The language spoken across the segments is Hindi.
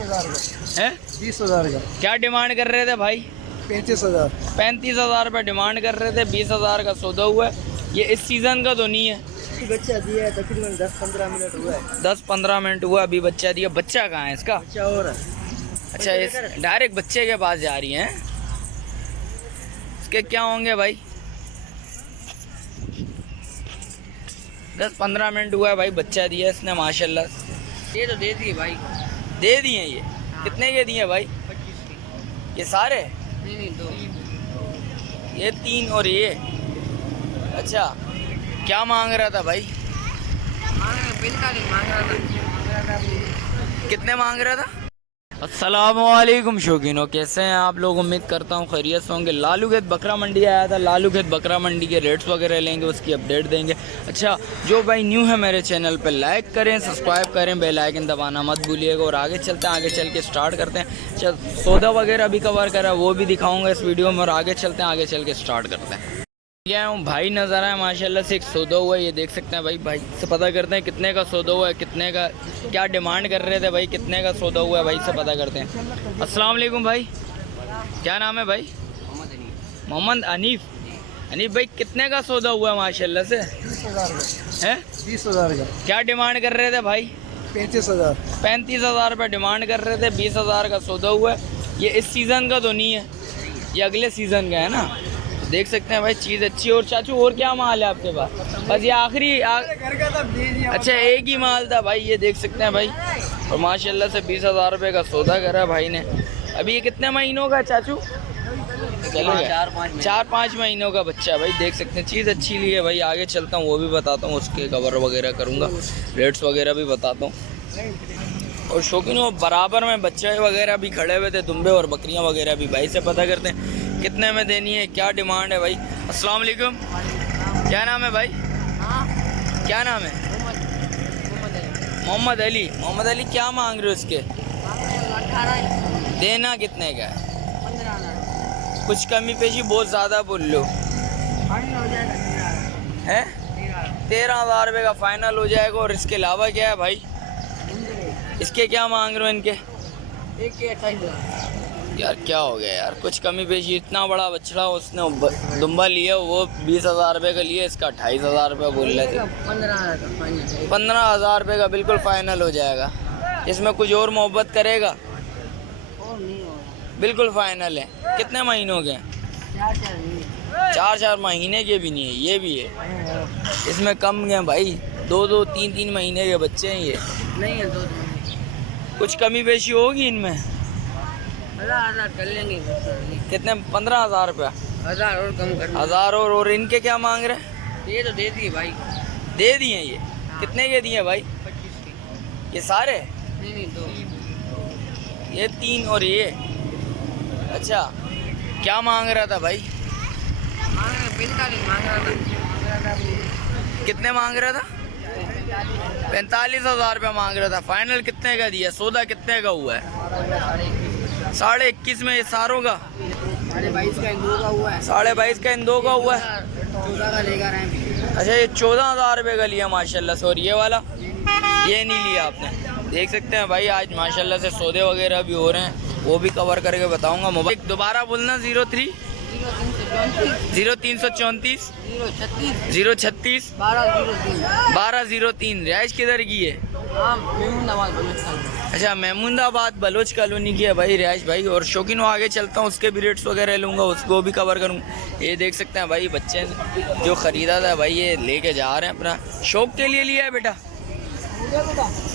20,000 का है। 20,000 का। क्या डिमांड कर रहे थे भाई? 35,000। 35,000 रुपये डिमांड कर रहे थे। 20,000 का सौदा हुआ है। ये इस सीज़न का तो नहीं है। बच्चा दिया है तकरीबन 10-15 मिनट हुआ है। 10-15 मिनट हुआ अभी बच्चा दिया। बच्चा कहाँ है इसका? बच्चा और है। अच्छा, इस डायरेक्ट बच्चे के पास जा रही हैं। इसके क्या होंगे भाई? 10-15 मिनट हुआ है भाई, बच्चा दिया इसने माशाल्लाह। ये तो दे दी भाई। दे दिए ये? कितने के दिए भाई? 25 की। ये सारे? नहीं 2। ये 3 और ये। अच्छा, क्या मांग रहा था भाई? 45 मांग रहा था। कितने मांग रहा था? अस्सलामुअलैकुम शौकीनों, कैसे हैं आप लोग? उम्मीद करता हूँ खैरियत से होंगे। लालू खेत बकरा मंडी आया था। लालू खेत बकरा मंडी के रेट्स वगैरह लेंगे, उसकी अपडेट देंगे। अच्छा, जो भाई न्यू है मेरे चैनल पे, लाइक करें, सब्सक्राइब करें, बेल आइकन दबाना मत भूलिएगा। और आगे चलते हैं, आगे चल के स्टार्ट करते हैं। चल, सौदा वगैरह भी कवर करा, वो भी दिखाऊँगा इस वीडियो में। और आगे चलते हैं, आगे चल के स्टार्ट करते हैं। क्या हूँ भाई, नज़र आया माशाल्लाह से एक सौदा हुआ है। ये देख सकते हैं भाई। भाई से पता करते हैं कितने का सौदा हुआ है, कितने का क्या डिमांड कर रहे थे भाई, कितने का सौदा हुआ है भाई से पता करते हैं। अस्सलाम वालेकुम भाई, क्या नाम है भाई? मोहम्मद अनीफ। अनीफ भाई, कितने का सौदा हुआ है माशाल्लाह से? 20,000 का है। 20,000 का। क्या डिमांड कर रहे थे भाई? 35,000। 35,000 रुपये डिमांड कर रहे थे। 20,000 का सौदा हुआ है। ये इस सीज़न का तो नहीं है, ये अगले सीज़न का है ना। देख सकते हैं भाई, चीज़ अच्छी है। और चाचू और क्या माल है आपके पास? बस ये आखिरी अच्छा, एक ही माल था भाई। ये देख सकते हैं भाई। और माशाल्लाह से 20,000 रुपये का सौदा करा भाई ने। अभी ये कितने महीनों का चाचू? चलेगा 4-5 महीनों का बच्चा है भाई। देख सकते हैं, चीज़ अच्छी ली है भाई। आगे चलता हूँ, वो भी बताता हूँ, उसके कवर वगैरह करूँगा, रेट्स वगैरह भी बताता हूँ। और शौकीनों, बराबर में बच्चे वगैरह भी खड़े हुए थे, दुम्बे और बकरियां वगैरह भी। भाई से पता करते हैं कितने में देनी है, क्या डिमांड है भाई। अस्सलाम वालेकुम, क्या नाम है भाई? क्या नाम है? मोहम्मद अली। मोहम्मद अली, क्या मांग रहे हो इसके? 18। देना कितने का है? 15,000। कुछ कमी पेशी बहुत ज़्यादा बोल लो। फाइनल हो जाएगा। है 13,000 रुपये का फाइनल हो जाएगा। और इसके अलावा क्या है भाई? इसके क्या मांग रहे हो इनके? एक के 28,000। यार क्या हो गया यार, कुछ कमी पेशी। इतना बड़ा बछड़ा उसने दुम्बा लिया, वो 20,000 रुपये का लिया, इसका 28,000 रुपये बोल रहे थे। 15,000 का फाइनल। 15,000 रुपये का बिल्कुल फाइनल हो जाएगा। इसमें कुछ और मोहब्बत करेगा? और नहीं होगा। बिल्कुल फाइनल है। कितने महीनों के हैं? 4 नहीं। 4 महीने के भी नहीं है, ये भी है। इसमें कम है भाई, 2-2, 3-3 महीने के बच्चे हैं ये। नहीं है 2। कुछ कमी पेशी होगी इनमें? 1,000 कर लेंगे। कितने? 15,000 रुपया। 1,000 और कम कर। 1,000 और इनके क्या मांग रहे? ये तो दे दी भाई। दे दिए ये? कितने के दिए भाई? 25 की। ये सारे? नहीं 2। ये 3 और ये। अच्छा, क्या मांग रहा था भाई? 45 मांग रहा था। कितने मांग रहा था? 45,000 रुपया मांग रहा था। फाइनल कितने का दिया? सौदा कितने का हुआ है? 21.5 में ये सारों का? 22.5 का इन 2 का हुआ है। 22.5 का इन 2 का हुआ है। 14 का लेकर आए। अच्छा, ये 14,000 रुपये का लिया माशाल्लाह से। और ये वाला ये नहीं लिया आपने? देख सकते हैं भाई, आज माशाल्लाह से सौदे वगैरह भी हो रहे हैं, वो भी कवर करके बताऊंगा। मोबाइल दोबारा बोलना। 03 0334 036 1203। रिहाइश किधर की है? अच्छा, महमूदाबाद बलोच कॉलोनी की है भाई रिहाइश भाई। और शौकीन आगे चलता हूँ, उसके भी रेट्स वगैरह लूँगा, उसको भी कवर करूँगा। ये देख सकते हैं भाई, बच्चे जो ख़रीदा था भाई, ये लेके जा रहे हैं, अपना शौक के लिए लिया है बेटा।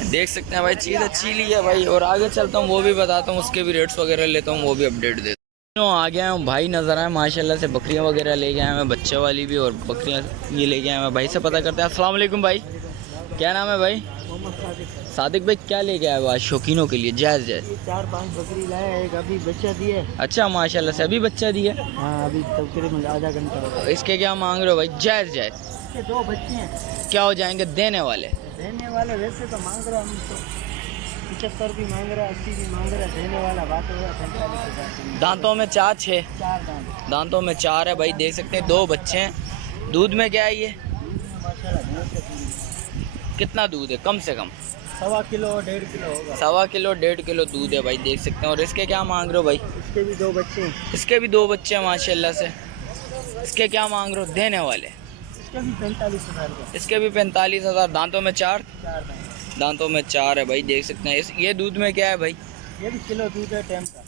देख सकते हैं भाई, चीज़ अच्छी ली है भाई। और आगे चलता हूँ, वो भी बताता हूँ, उसके भी रेट्स वगैरह लेता हूँ, वो भी अपडेट देता हूँ। आ गया हूँ भाई, नज़र आए माशाल्लाह से बकरियाँ वगैरह ले गए हैं मैं, बच्चे वाली भी और बकरियाँ ये ले गए हैं मैं। भाई से पता करते हैं। अस्सलाम वालेकुम भाई, क्या नाम है भाई? सादिक भाई, क्या ले गया है आज शौकीनों के लिए? जायज़ 4-5 बकरी लाया, एक अभी बच्चा दिए। अच्छा, माशाल्लाह से अभी बच्चा दिया? हाँ, अभी तकरीबन आधा घंटा। इसके क्या मांग रहे हो भाई? जायज़ 2 बच्चे हैं। क्या हो जाएंगे देने वाले? देने वाले वैसे तो मांग रहा, हम तो 75 भी मांग रहा, 80 भी मांग रहा। देने वाला बात हो रहा 45,000। दांतों में 4 दांत। दांतों में 4 है भाई। देख सकते हैं 2 बच्चे हैं। दूध में क्या है ये? कितना दूध है कम से कम? 1.25 किलो 1.5 किलो होगा। 1.25 किलो 1.5 किलो दूध है भाई, देख सकते हैं। और इसके क्या मांग रहे हो भाई? इसके भी 2 बच्चे हैं। इसके भी 2 बच्चे हैं माशाल्लाह से। इसके क्या मांग रहे हो देने वाले? इसके भी 45,000 का। इसके भी 45,000। दांतों में 4? 4 दांत। दांतों में 4 है भाई, देख सकते हैं। ये दूध में क्या है भाई? ये भी किलो दूध है टाइम का।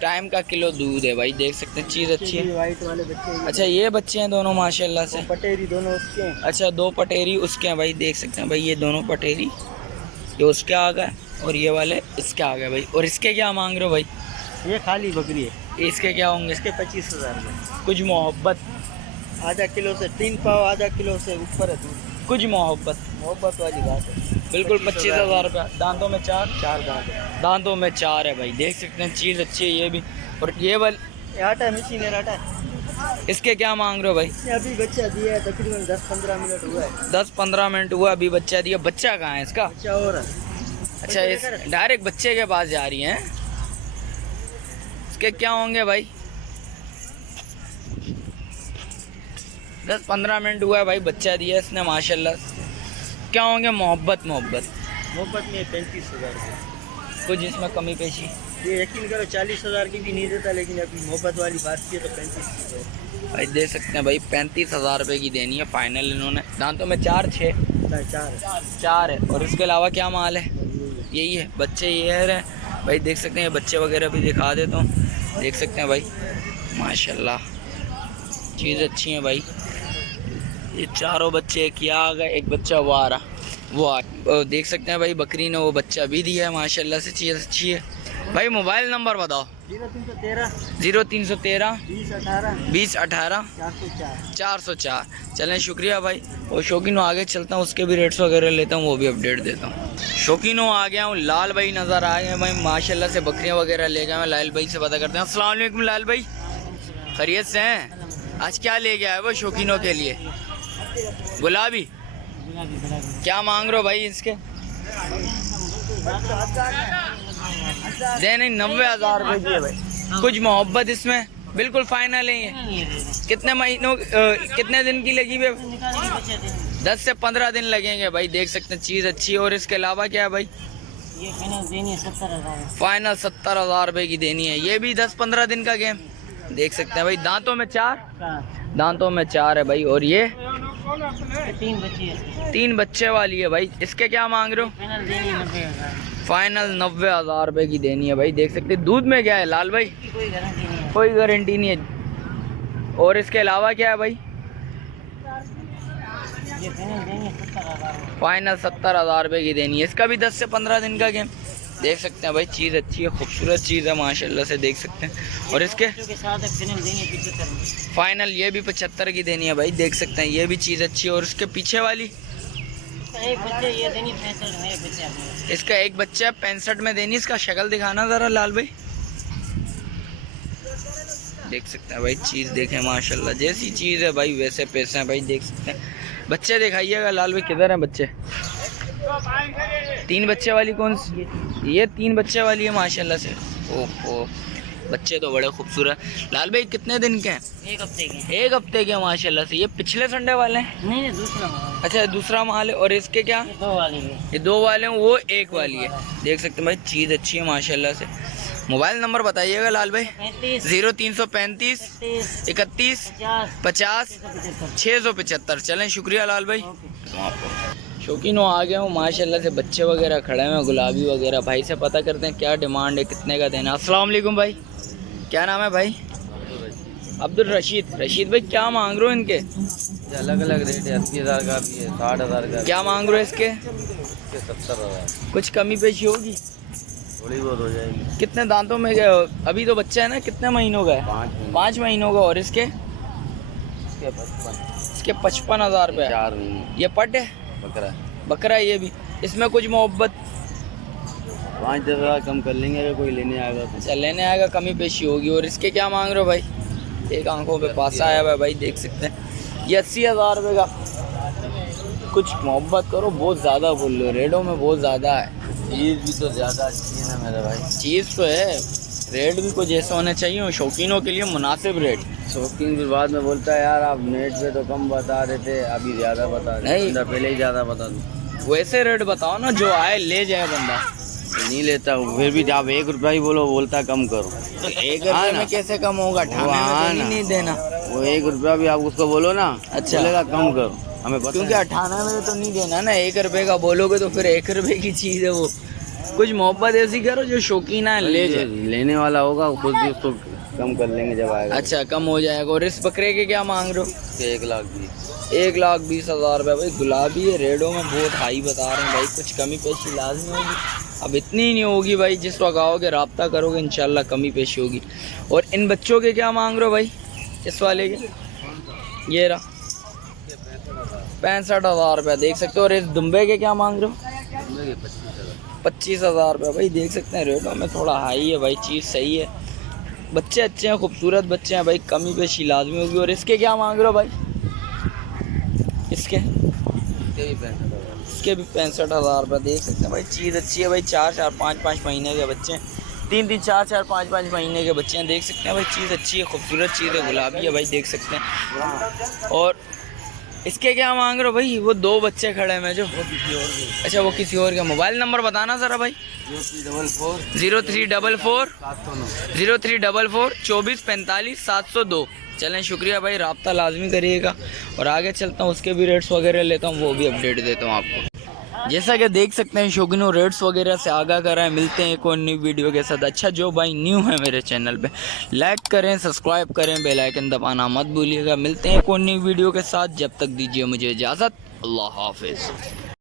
टाइम का किलो दूध है भाई, देख सकते हैं। चीज़ अच्छी है। वाइट वाले बच्चे हैं। अच्छा ये बच्चे हैं दोनों माशाल्लाह से। पटेरी दोनों उसके हैं। अच्छा 2 पटेरी उसके हैं भाई, देख सकते हैं भाई। ये दोनों पटेरी ये उसके आ गए और ये वाले इसके आ गए भाई। और इसके क्या मांग रहे हो भाई? ये खाली बकरी है। इसके क्या होंगे? इसके 25,000 का। कुछ मोहब्बत, आधा किलो से 3 पाव, आधा किलो से ऊपर है दूध। कुछ मोहब्बत वाली बात है। बिल्कुल 25,000 रुपया। दांतों में 4? 4 दांत है। दांतों में 4 है भाई, देख सकते हैं। चीज़ अच्छी है ये भी। और ये वाले ये आटा मशीन है आटा है। इसके क्या मांग रहे हो भाई? इसने अभी बच्चा दिया है, तकरीबन 10-15 मिनट हुआ है। 10-15 मिनट हुआ अभी बच्चा दिया। बच्चा कहाँ है इसका? बच्चा और है। अच्छा इस डायरेक्ट बच्चे के पास जा रही हैं। इसके क्या होंगे भाई? 10-15 मिनट हुआ है भाई, बच्चा दिया इसने माशाल्लाह। क्या होंगे? मोहब्बत मोहब्बत में 35,000 का। कुछ इसमें कमी पेशी? ये यकीन करो 40,000 की भी नहीं देता, लेकिन अभी मोहब्बत वाली बात की है तो 35,000 भाई देख सकते हैं भाई। 35,000 रुपये की देनी है फाइनल इन्होंने। दांतों में 4 6 4 है। और इसके अलावा क्या माल है? यही है बच्चे, ये है भाई, देख सकते हैं। बच्चे वगैरह भी दिखा देता हूँ, देख सकते हैं भाई माशाल्लाह। चीज़ अच्छी है भाई। ये चारों बच्चे, एक ये आ गए, एक बच्चा वो आ रहा, वो देख सकते हैं भाई। बकरी ने वो बच्चा भी दिया है माशाल्लाह से। चीज़ अच्छी है भाई। मोबाइल नंबर बताओ। 0313 20 18 404। चलें शुक्रिया भाई। और शौकीनो आगे चलता हूँ, उसके भी रेट्स वगैरह लेता हूँ, वो भी अपडेट देता हूँ। शौकीनो आ गया हूँ, लाल भाई नज़र आ गए भाई माशाल्लाह से। बकरियाँ वगैरह ले गए। मैं लाल भाई से पता करते हैं। अस्सलाम वालेकुम लाल भाई, खैरियत से हैं? आज क्या ले गया है वो शौकीनों के लिए? गुलाबी। क्या मांग रहे हो भाई इसके? दे नहीं 90,000 रुपये की है भाई। कुछ मोहब्बत इसमें बिल्कुल फाइनल है ये। कितने महीनों कितने दिन की लगी हुई? 10 से 15 दिन लगेंगे भाई, देख सकते हैं। चीज़ अच्छी है। और इसके अलावा क्या है भाई? ये फाइनल देनी है 70,000। फाइनल 70,000 रुपये की देनी है। ये भी 10-15 दिन का गेम, देख सकते हैं भाई। दांतों में 4? दांतों में 4 है भाई। और ये 3 बच्चे हैं। 3 बच्चे वाली है भाई। इसके क्या मांग रहे हो? फाइनल देनी है 90,000। फाइनल 90,000 रुपये की देनी है भाई, देख सकते हैं। दूध में क्या है लाल भाई? कोई गारंटी नहीं है। कोई गारंटी नहीं है। और इसके अलावा क्या है भाई? ये फाइनल देनी है 70,000। फाइनल 70,000 रुपये की देनी है। इसका भी 10 से 15 दिन का गेम, देख सकते हैं भाई। चीज़ अच्छी है, खूबसूरत चीज़ है माशाल्लाह से, देख सकते हैं। और इसके साथ फाइनल देनी है 75। फाइनल ये भी 75 की देनी है भाई, देख सकते हैं। ये भी चीज़ अच्छी है। और इसके पीछे वाली एक बच्चे ये देनी 65 में, बच्चे इसका एक बच्चा 65 में देनी। इसका शक्ल दिखाना ज़रा लाल भाई, देख सकते हैं भाई। चीज़ देखें माशाल्लाह, जैसी चीज़ है भाई वैसे पैसे हैं भाई, देख सकते हैं। बच्चे दिखाइएगा लाल भाई, किधर हैं बच्चे? 3 बच्चे वाली कौन सी? ये 3 बच्चे वाली है माशाल्लाह से। ओहो बच्चे तो बड़े खूबसूरत। लाल भाई कितने दिन के हैं? 1 हफ्ते के। 1 हफ्ते के माशाल्लाह से। ये पिछले संडे वाले हैं? नहीं दूसरा माल। अच्छा दूसरा माल है। और इसके क्या? ये 2 वाली है। ये 2 वाले हैं, वो 1 वाली है, देख सकते हैं भाई। चीज़ अच्छी है माशाल्लाह से। मोबाइल नंबर बताइएगा लाल भाई। 0335 31 50 675। चलें शुक्रिया लाल भाई। शौकीनों आ गया हूँ माशाल्लाह से। बच्चे वगैरह खड़े हैं गुलाबी वगैरह। भाई से पता करते हैं क्या डिमांड है, कितने का देना। अस्सलाम वालेकुम भाई, क्या नाम है भाई? अब्दुल रशीद। रशीद भाई क्या मांग रहे हो इनके? अलग अलग रेट है। 80,000 का भी है, 60,000 का। क्या मांग रहे हो इसके? 70,000। कुछ कमी पेशी होगी? थोड़ी बहुत हो जाएगी। कितने दांतों में गए? अभी तो बच्चा है ना, कितने महीनों का है? 5 महीनों का। और इसके? इसके 55,000 रुपये। 4 महीने। ये पट है? बकरा है ये भी। इसमें कुछ मोहब्बत? 5-10,000 कम कर लेंगे अगर कोई लेने आएगा तो। अच्छा लेने आएगा, कमी पेशी होगी। और इसके क्या मांग रहे हो भाई? एक आंखों पे पासा आया हुआ है भाई, देख सकते हैं। ये 80,000 रुपये का। कुछ मोहब्बत करो, बहुत ज़्यादा बोल रहे हो, रेटों में बहुत ज़्यादा है। चीज़ भी तो ज़्यादा अच्छी है ना मेरा भाई। चीज़ तो है, रेट भी कुछ ऐसे होने चाहिए शौकीनों के लिए मुनासिब रेट। शौकीन फिर बाद में बोलता है यार आप नेट पे तो कम बता रहे थे, अभी ज़्यादा बता रहे। नहीं। पहले ही ज़्यादा बता दूँ। वैसे रेट बताओ ना जो आए ले जाए बंदा। नहीं लेता हूँ, फिर भी आप 1 रुपया ही बोलो, बोलता कम करो। तो 1 हाँ रुपये ना। में कैसे कम होगा, ठाणे में हाँ तो ना। नहीं देना। वो 1 रुपया भी आप उसको बोलो ना, अच्छा। बोलेगा कम करो, हमें पता क्योंकि है। 98 में तो नहीं देना ना, 1 रुपये का बोलोगे तो फिर 1 रुपये की चीज़ है वो। कुछ मोहब्बत ऐसी करो जो शौकीन है ले जाए। लेने वाला होगा खुद भी उसको कम कर लेंगे जब आएगा। अच्छा कम हो जाएगा। और इस बकरे के क्या मांग रहे हो? 1,20,000। 1,20,000 रुपये भाई। गुलाबी है, रेडो में बहुत हाई बता रहे हैं भाई, कुछ कमी पेशी लाजमी होगी। अब इतनी ही नहीं होगी भाई, जिस वक्त आओगे रब्ता करोगे इंशाल्लाह कमी पेशी होगी। और इन बच्चों के क्या मांग रहे हो भाई, इस वाले के? ये रहा 65,000 रुपये, देख सकते हो। और इस दुम्बे के क्या मांग रहे हो? 25,000 रुपये भाई। देख सकते हैं रेटों में थोड़ा हाई है भाई, चीज़ सही है। बच्चे अच्छे हैं, खूबसूरत बच्चे हैं भाई, कमी पेशी लाजमी होगी। और इसके क्या मांग रहे हो भाई? इसके भी 65,000 रुपये। देख सकते हैं भाई, चीज़ अच्छी है भाई। 4-4, 5-5 महीने के बच्चे हैं, 3-3, 4-4, 5-5 महीने के बच्चे हैं। देख सकते हैं भाई, चीज़ अच्छी है, खूबसूरत चीज़ है, गुलाबी है भाई, देख सकते हैं। और इसके क्या मांग रहे हो भाई? वो 2 बच्चे खड़े हैं जो, अच्छा वो किसी और का। मोबाइल नंबर बताना ज़रा भाई। 0344 24 45 702। चलें, शुक्रिया भाई, रब्ता लाजमी करिएगा। और आगे चलता हूँ, उसके भी रेट्स वगैरह लेता हूँ, वो भी अपडेट देता हूँ आपको। जैसा कि देख सकते हैं शौकीनों, रेट्स वगैरह से आगाह कर रहे हैं। मिलते हैं एक और नई वीडियो के साथ। अच्छा जो भाई न्यू है मेरे चैनल पे, लाइक करें, सब्सक्राइब करें, बेल आइकन दबाना मत भूलिएगा। मिलते हैं एक और नई वीडियो के साथ, जब तक दीजिए मुझे इजाज़त। अल्लाह हाफिज़।